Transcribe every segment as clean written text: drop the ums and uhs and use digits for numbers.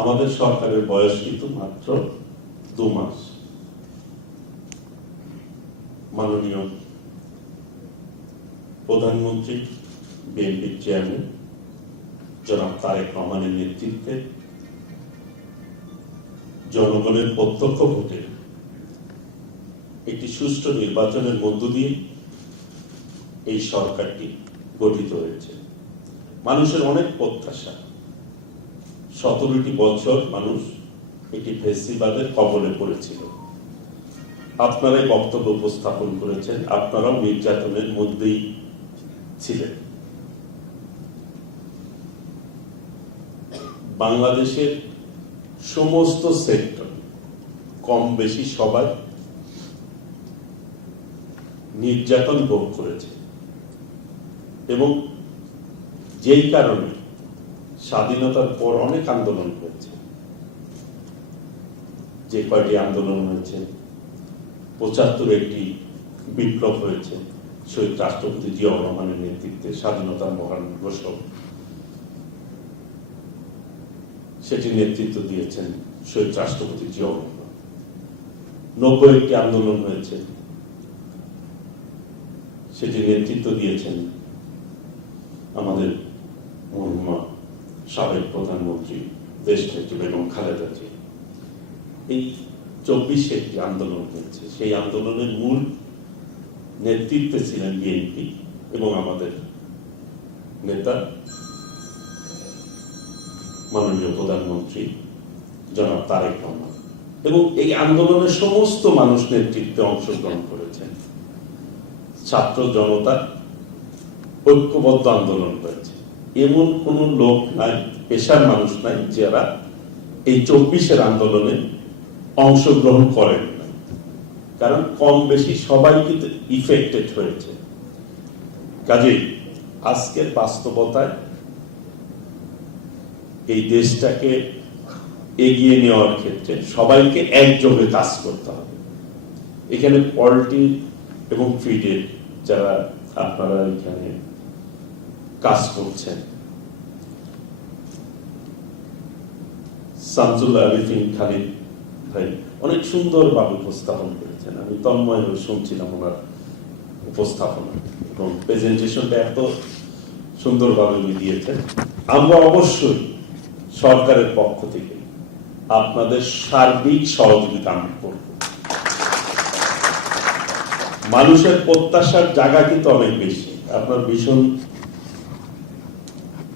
আমাদের সরকারের বয়স কিন্তু মাত্র 2 মাস। মাননীয় প্রধানমন্ত্রী, বিএনপির চেয়ারম্যান জনাব তারেক রহমানের নেতৃত্বে জনগণের প্রত্যক্ষ ভোটে একটি সুষ্ঠু নির্বাচনের মধ্য দিয়ে এই সরকারটি গঠিত হয়েছে। মানুষের অনেক প্রত্যাশা, 17টি বছর মানুষ একটি ফেসিবাদের কবলে পড়েছিল। আপনারাই বক্তব্য উপস্থাপন করেছেন, আপনারাও নির্যাতনের মধ্যেই ছিলেন। বাংলাদেশের সমস্ত সেক্টর কম বেশি সবাই নির্যাতন ভোগ করেছে এবং যেই কারণে স্বাধীনতার পর অনেক আন্দোলন হয়েছে। যে কয়টি আন্দোলন হয়েছে, 75 একটি বিপ্লব হয়েছে শহীদ রাষ্ট্রপতি জিয়াউর রহমানের নেতৃত্বে, স্বাধীনতার মহান ঘোষক, সেটি নেতৃত্ব দিয়েছেন শহীদ রাষ্ট্রপতি জিয়াউর রহমান। 90 একটি আন্দোলন হয়েছে, সেটি নেতৃত্ব দিয়েছেন আমাদের মরহুমা সাবেক প্রধানমন্ত্রী দেশনেত্রী বেগম খালেদা জিয়া। এই 24 একটি আন্দোলন হয়েছে, সেই আন্দোলনের মূল নেতৃত্বে ছিলেন বিএনপি এবং আমাদের নেতা মাননীয় প্রধানমন্ত্রী জনাব তারেক রহমান। এবং এই আন্দোলনের সমস্ত মানুষ নেতৃত্বে অংশগ্রহণ করেছেন। ছাত্র জনতা ঐক্যবদ্ধ আন্দোলন হয়েছে। এমন কোন লোক নাই, পেশার মানুষ নাই যারা এই 24 আন্দোলনে অংশগ্রহণ করেন না, কারণ কম বেশি সবাই কিন্তু ইফেক্টেড হয়েছে। কাজেই আজকের বাস্তবতায় এই দেশটাকে এগিয়ে নেওয়ার ক্ষেত্রে সবাইকে একযোগে কাজ করতে হবে। এখানে পলিটি এবং ফিডের যারা আপনারা এখানে কাজ করছেন, শামসুল্লাহ আলিফিন খালিদ ভাই অনেক সুন্দরভাবে উপস্থাপন করেছেন। আমি তন্ময় হয়ে শুনছিলাম ওনার উপস্থাপনা এবং প্রেজেন্টেশনটা এত সুন্দরভাবে উনি দিয়েছেন। আমরা অবশ্যই সরকারের পক্ষ থেকে আপনাদের সার্বিক সহযোগিতা আমি করব। মানুষের প্রত্যাশার জায়গা কিন্তু অনেক বেশি। আপনার ভীষণ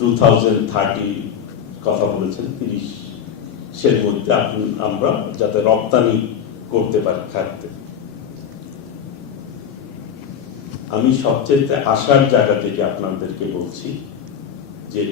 2030 কথা বলেছেন, 30-এর মধ্যে আমরা যাতে রপ্তানি করতে পারি খাদ্যে। আমি সবচেয়ে আশার জায়গা থেকে আপনাদেরকে বলছি যে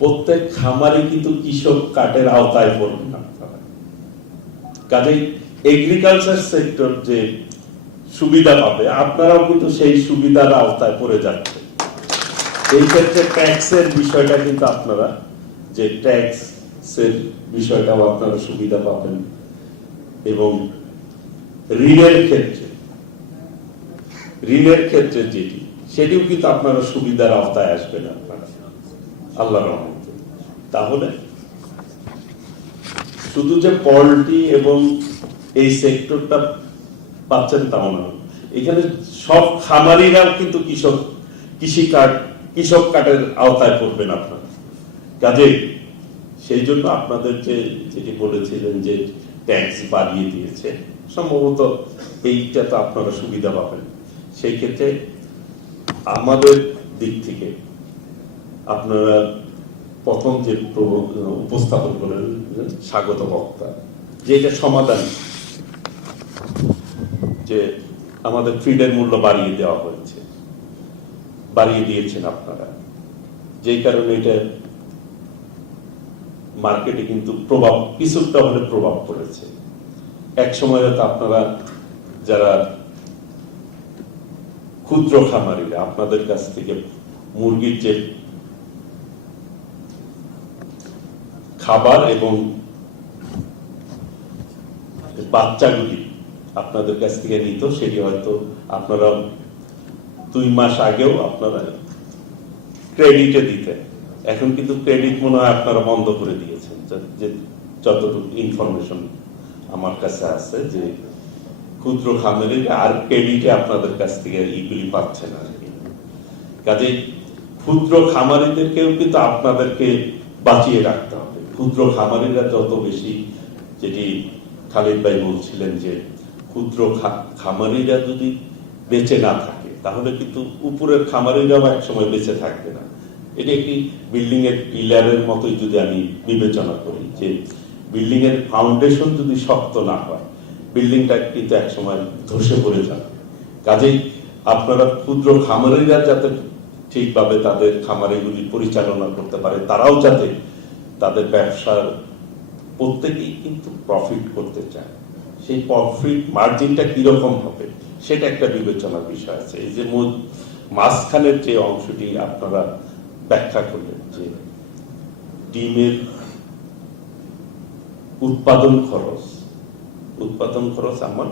প্রত্যেক খামারে কিন্তু কৃষক কার্ডের আওতায় পড়বেন আপনারা। কাজেই এগ্রিকালচার সেক্টর যে সুবিধা পাবে, আপনারাও কিন্তু সেই সুবিধার আওতায় পড়ে যাচ্ছে। এই ক্ষেত্রে ট্যাক্সের বিষয়টা কিন্তু আপনারা, যে ট্যাক্সের বিষয়টাও আপনারা সুবিধা পাবেন এবং ঋণের ক্ষেত্রে যেটি, সেটিও কিন্তু আপনারা সুবিধার আওতায় আসবেন আপনারা আল্লাহর রহমতে। তাহলে শুধু যে পলিটি এবং এই সেক্টরটা পাচ্ছেন তাও না, এখানে সব খামারিরাও কিন্তু কৃষক কার্ডের আওতায় পড়বেন আপনারা। কাজে সেই জন্য আপনাদের যেটি বলেছিলেন যে ট্যাক্স বাড়িয়ে দিয়েছে, সম্ভবত এইটা তো আপনারা সুবিধা পাবেন। সেই ক্ষেত্রে আমাদের দিক থেকে আপনারা প্রথম যে উপস্থাপন করেন স্বাগত বক্তা, যে এটা সমাধান, যে আমাদের ফিডের মূল্য বাড়িয়ে দেওয়া হয়েছে, বাড়িয়ে দিয়েছেন আপনারা, যেই কারণে এটা মার্কেটে কিন্তু কিছুটা হলে প্রভাব পড়েছে। এক সময় হয়তো আপনারা যারা ক্ষুদ্র খামারিরা, আপনাদের কাছ থেকে মুরগির যে খাবার এবং বাচ্চাগুলি আপনাদের কাছ থেকে নিত, সেটি হয়তো আপনারা 2 মাস আগেও আপনারা ক্রেডিটে দিতেন। এখন কিন্তু ক্রেডিট মনে হয় আপনারা বন্ধ করে দিয়েছেন, যে যতটুকু ইনফরমেশন আমার কাছে আছে, যে ক্ষুদ্র খামারিরা আর ক্রেডিটে আপনাদের কাছ থেকে এইগুলি পাচ্ছে না। কাজেই ক্ষুদ্র খামারিদেরকেও কিন্তু আপনাদেরকে বাঁচিয়ে রাখতে হবে। ক্ষুদ্র খামারিরা যত বেশি, যেটি খালিদ ভাই বলছিলেন, যে ক্ষুদ্র খামারিরা যদি বেঁচে না থাকে তাহলে কিন্তু উপরের খামারিরাও এক সময় বেঁচে থাকবে না। এটা একটি বিল্ডিং এর পিলারের মতোই যদি আমি বিবেচনা করি, যে বিল্ডিং এর ফাউন্ডেশন যদি শক্ত না হয় বিল্ডিংটা কিন্তু এক সময় ধসে পড়ে যাবে। কাজেই আপনারা ক্ষুদ্র খামারিরা যাতে ঠিকভাবে তাদের খামারিগুলি পরিচালনা করতে পারে, তারাও যাতে তাদের ব্যবসার প্রত্যেকেই কিন্তু প্রফিট করতে চায়, সেই প্রফিট মার্জিনটা কিরকম হবে সেটা একটা বিবেচনার বিষয় আছে। এই যে মাঝখানের যে অংশটি আপনারা ব্যাখ্যা করলেন, যে ডিমের উৎপাদন খরচ আমার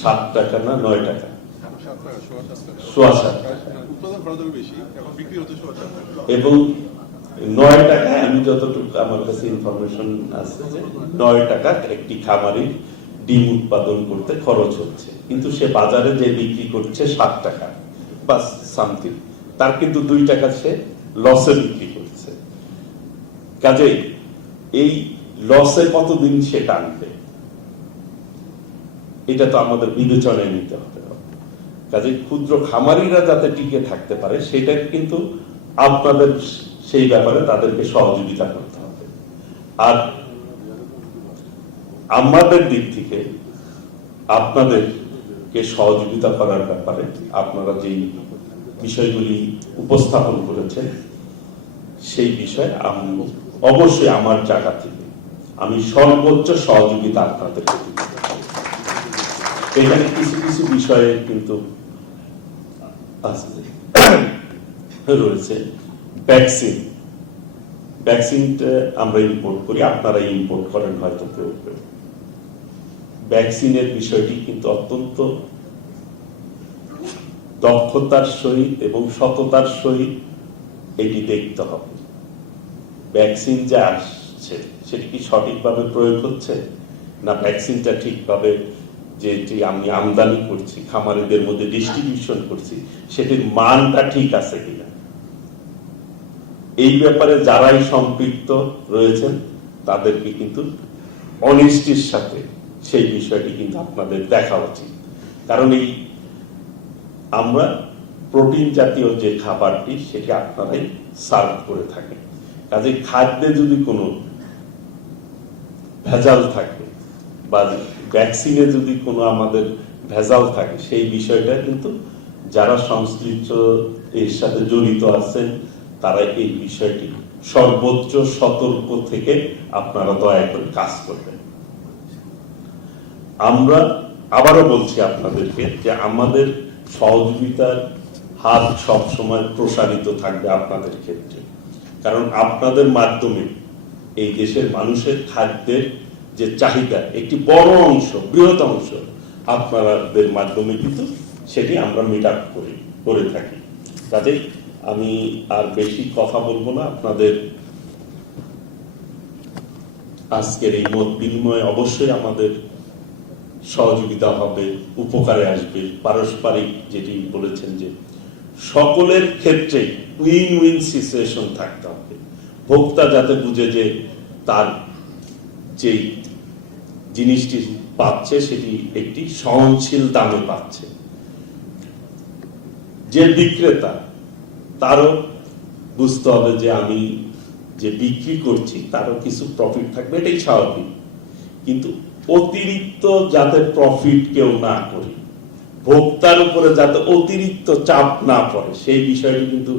7 টাকা না 9 টাকা, 7.5 টাকা, এবং 9 টাকায় আমি যতটুকু আমার কাছে ইনফরমেশন আছে যে 9 টাকা একটি খামারি ডিম উৎপাদন করতে খরচ হচ্ছে, কিন্তু সে বাজারে যে বিক্রি করছে 7 টাকা বা সামথিং, তার কিন্তু 2 টাকা সে লসে বিক্রি করছে। কাজেই এই লসে কতদিন সে টানবে এটা তো আমাদের বিবেচনায় নিতে হবে। কাজেই ক্ষুদ্র খামারিরা যাতে টিকে থাকতে পারে সেটা কিন্তু আপনাদের সেই ব্যাপারে তাদেরকে সহযোগিতা করতে হবে। আর আমাদের দিক থেকে আপনাদেরকে সহযোগিতা করার ব্যাপারে আপনারা যেই বিষয়গুলি উপস্থাপন করেছেন সেই বিষয়ে অবশ্যই আমার জায়গা থেকে আমি সর্বোচ্চ সহযোগিতা আপনাদেরকে দিব। এখানে কিছু কিছু বিষয়ে কিন্তু রয়েছে। ভ্যাকসিনটা আমরা ইম্পোর্ট করি, আপনারা ইম্পোর্ট করেন হয়তো কেউ কেউ। ভ্যাকসিনের বিষয়টি কিন্তু অত্যন্ত দক্ষতার সহিত এবং সততার সহিত এটি দেখতে হবে। ভ্যাকসিন যা আসছে সেটি কি সঠিকভাবে প্রয়োগ হচ্ছে, না ভ্যাকসিনটা ঠিকভাবে যেটি আমি আমদানি করছি খামারিদের মধ্যে ডিস্ট্রিবিউশন করছি সেটির মানটা ঠিক আছে কিনা, এই ব্যাপারে যারাই সম্পৃক্ত রয়েছেন তাদেরকে কিন্তু অনেস্টির সাথে সেই বিষয়টি কিন্তু আপনাদের দেখা উচিত। কারণ এই আমরা প্রোটিন জাতীয় যে খাবারটি সেটি আপনারাই সার্ভ করে থাকেন। কাজে খাদ্যে যদি কোনো ভেজাল থাকে বা ভ্যাকসিনে যদি কোনো আমাদের ভেজাল থাকে সেই বিষয়টা কিন্তু যারা সংশ্লিষ্ট এর সাথে জড়িত আছেন তারা এই বিষয়টি সর্বোচ্চ সতর্ক থেকে আপনারা দয়া করে কাজ করবেন। আমরা আবারও বলছি আপনাদেরকে যে আমাদের সহযোগিতার হাত সবসময় প্রসারিত থাকবে আপনাদের ক্ষেত্রে, কারণ আপনাদের মাধ্যমে এই দেশের মানুষের খাদ্যের যে চাহিদা একটি বড় অংশ, বৃহৎ অংশ আপনাদের মাধ্যমে কিন্তু সেটি আমরা মিট আপ করে থাকি। কাজেই আমি আর বেশি কথা বলবো না। আপনাদের আজকের এই মত বিনিময়ে অবশ্যই আমাদের সহযোগিতা হবে, উপকারে আসবে। পারস্পরিক যেটি বলেছেন যে সকলের ক্ষেত্রে উইন উইন সিচুয়েশন থাকতে হবে। ভোক্তা যাতে বুঝে যে তার যে জিনিসটি পাচ্ছে সেটি একটি সহনশীল দামে পাচ্ছে, যে বিক্রেতা তারও বুঝতে হবে যে আমি যে বিক্রি করছি তারও কিছু প্রফিট থাকবে, এটাই স্বাভাবিক। কিন্তু অতিরিক্ত যাতে প্রফিট কেউ না করে, ভোক্তার উপরে যাতে অতিরিক্ত চাপ না পড়ে সেই বিষয়টি কিন্তু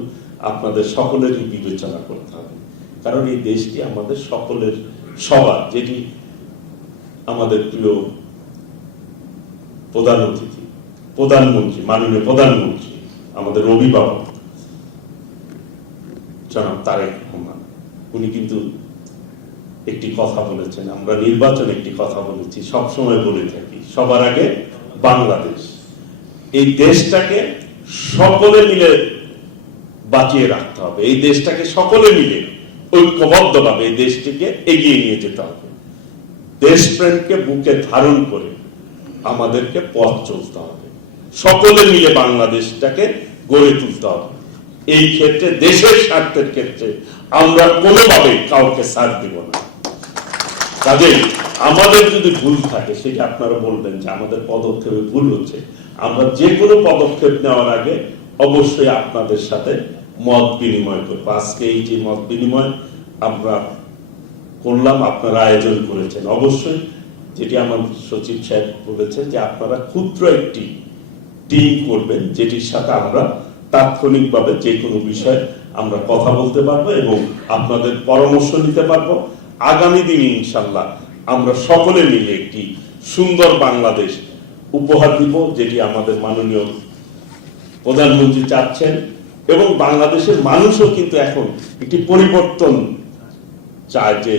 আপনাদের সকলেরই বিবেচনা করতে হবে। কারণ এই দেশটি আমাদের সকলের সবার, যেটি আমাদের প্রিয় প্রধান অতিথি প্রধানমন্ত্রী, মাননীয় প্রধানমন্ত্রী, আমাদের অভিভাবক জনাব তারেক রহমান, উনি কিন্তু একটি কথা বলেছেন, আমরা নির্বাচনে একটি কথা বলেছি, সবসময় বলে থাকি, সবার আগে বাংলাদেশ। এই দেশটাকে সকলে মিলে বাঁচিয়ে রাখতে হবে। এই দেশটাকে সকলে মিলে ঐক্যবদ্ধভাবে এই দেশটিকে এগিয়ে নিয়ে যেতে হবে। দেশপ্রেমকে বুকে ধারণ করে আমাদেরকে পথ চলতে হবে, সকলে মিলে বাংলাদেশটাকে গড়ে তুলতে হবে। এই ক্ষেত্রে দেশের স্বার্থের ক্ষেত্রে আমরা কোনোভাবে কাউকে ছাড় দিব না। কাজেই আমাদের যদি ভুল থাকে সেটা আপনারা বলবেন যে আমাদের পদক্ষেপে ভুল হচ্ছে। আমরা যে কোনো পদক্ষেপ নেওয়ার আগে অবশ্যই আপনাদের সাথে মত বিনিময় করবো। আজকে এই যে মত বিনিময় আমরা করলাম, আপনারা আয়োজন করেছেন, অবশ্যই যেটি আমার সচিব সাহেব বলেছেন যে আপনারা ক্ষুদ্র একটি টিম করবেন, যেটির সাথে আমরা তাৎক্ষণিকভাবে যে কোনো বিষয়ে আমরা কথা বলতে পারবো এবং আপনাদের পরামর্শ নিতে পারবো। আগামী দিনে ইনশাল্লাহ আমরা সকলে মিলে একটি সুন্দর বাংলাদেশ উপহার দিব, যেটি আমাদের মাননীয় প্রধানমন্ত্রী চাচ্ছেন, এবং বাংলাদেশের মানুষও কিন্তু এখন একটি পরিবর্তন চায় যে